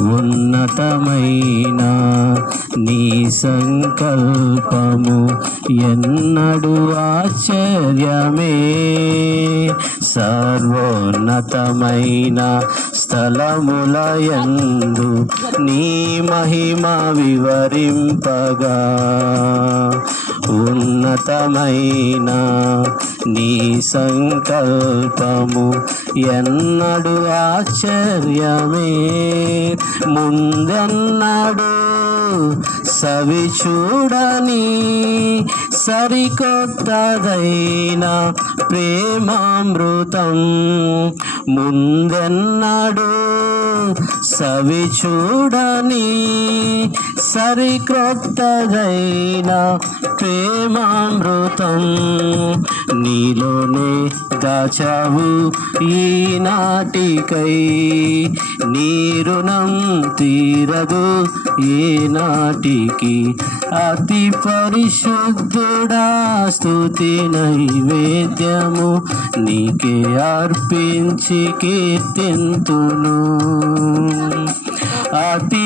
ఉన్నతమైన నీ సంకల్పము ఎన్నడు ఆశ్చర్యమే. సర్వోన్నతమైన స్థలముల యందు నీ మహిమ వివరింపగా. ఉన్నతమైన నీ సంకల్పము ఎన్నడు ఆశ్చర్యమే. ముందెన్నడు సవి చూడని సరికొత్తదైన ప్రేమామృతం. ముందెన్నడు సవి చూడని సరిక్రొత్తదైన ప్రేమామృతం. నీలోనే దాచావు ఈనాటికై. నీ రుణం తీరదు ఈనాటికి. అతి పరిశుద్ధుడా స్థుతి నైవేద్యము నీకే అర్పించి కీర్తింతును. అతి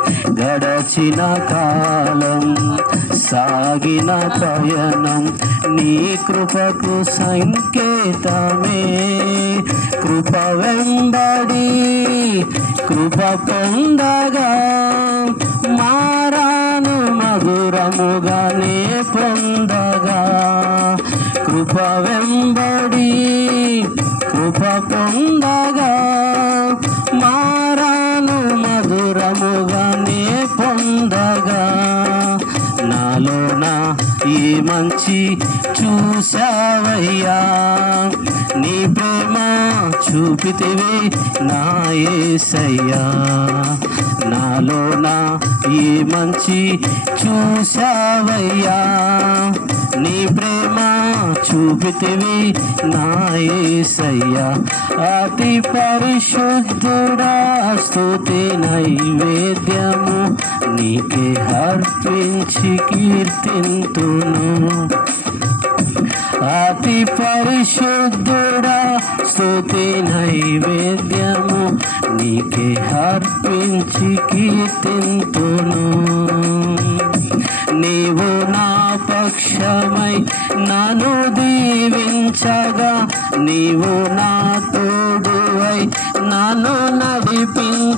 గడచిన కాలం సాగిన పయనం నీ కృపకు సంకేతమే. కృప వెంబడి కృప పొందగా మారాను మధురముగానే పొందగా. కృప వెంబడి కృప పొందగా ఈ మంచి చూసావయ్యా నీ ప్రేమ చూపితివి నా నాలో నా ఈ మంచి చూసావయ్యా నీ ప్రేమ చూపితివి నా యేసయ్యా అతి పరిశుద్ధుడా స్తుతి నైవేద్యము నీకే అర్పించి కీర్తింతును అతి పరిశుద్ధుడా స్తుతి నైవేద్యము నీకే అర్పించి కీర్తింతును నీవు నా పక్షమై నన్ను దీవించగా నీవు నా తోడువై నన్ను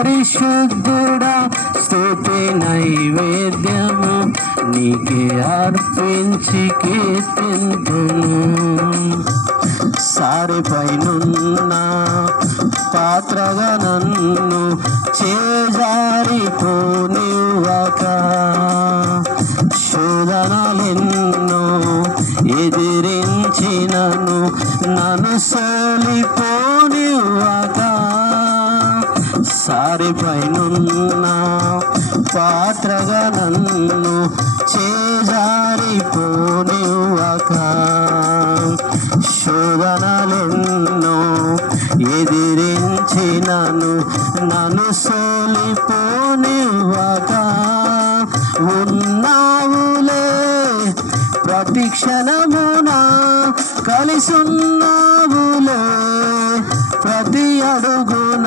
పరిశుద్ధుడా స్తుతి నైవేద్యము నీకే అర్పించి కీర్తింతును సారిపైనున్న పాత్రగా నన్ను చేజారిపోనివ్వక శోధనలెన్నో ఎదిరించినను నన్ను సోలిపోనివ్వక సారిపైనున్న పాత్రగా నన్ను చేజారిపోనివ్వక. శోధనలెన్నో ఎదిరించినను నన్ను సోలిపోనివ్వక. ఉన్నావులే ప్రతి క్షణమున కలిసున్నావులే ప్రతి అడుగున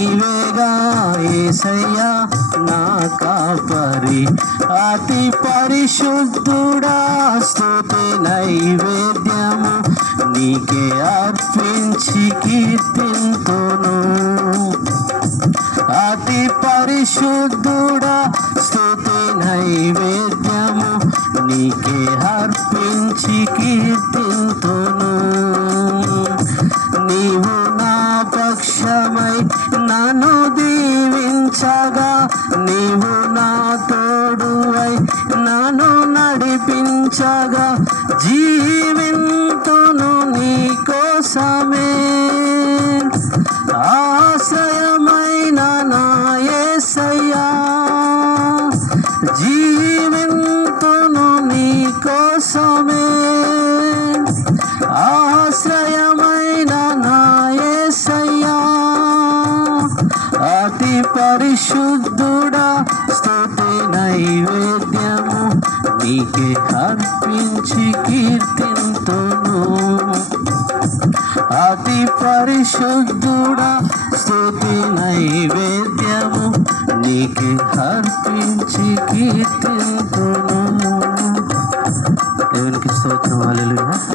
నీవేగా ఏసయ్యా నా కాపరి. అతి పరిశుద్ధుడా స్థుతి నైవేద్యము. నీకే అర్పించి కీర్తింతును. అతి పరిశుద్ధ నన్ను దీవించగా నీవు నా తోడువై నన్ను నడిపించగా జీవింతును నీ కోసమే. ఆశ్రయమైన నా యేసయ్యా జీవింతును నీ కోసమే. నీకే అర్పించి కీర్తింతును. అతి పరిశుద్ధుడా స్థుతి నైవేద్యము నీకే అర్పించి కీర్తింతును. దేవునికి స్తోత్రం. హల్లెలూయా.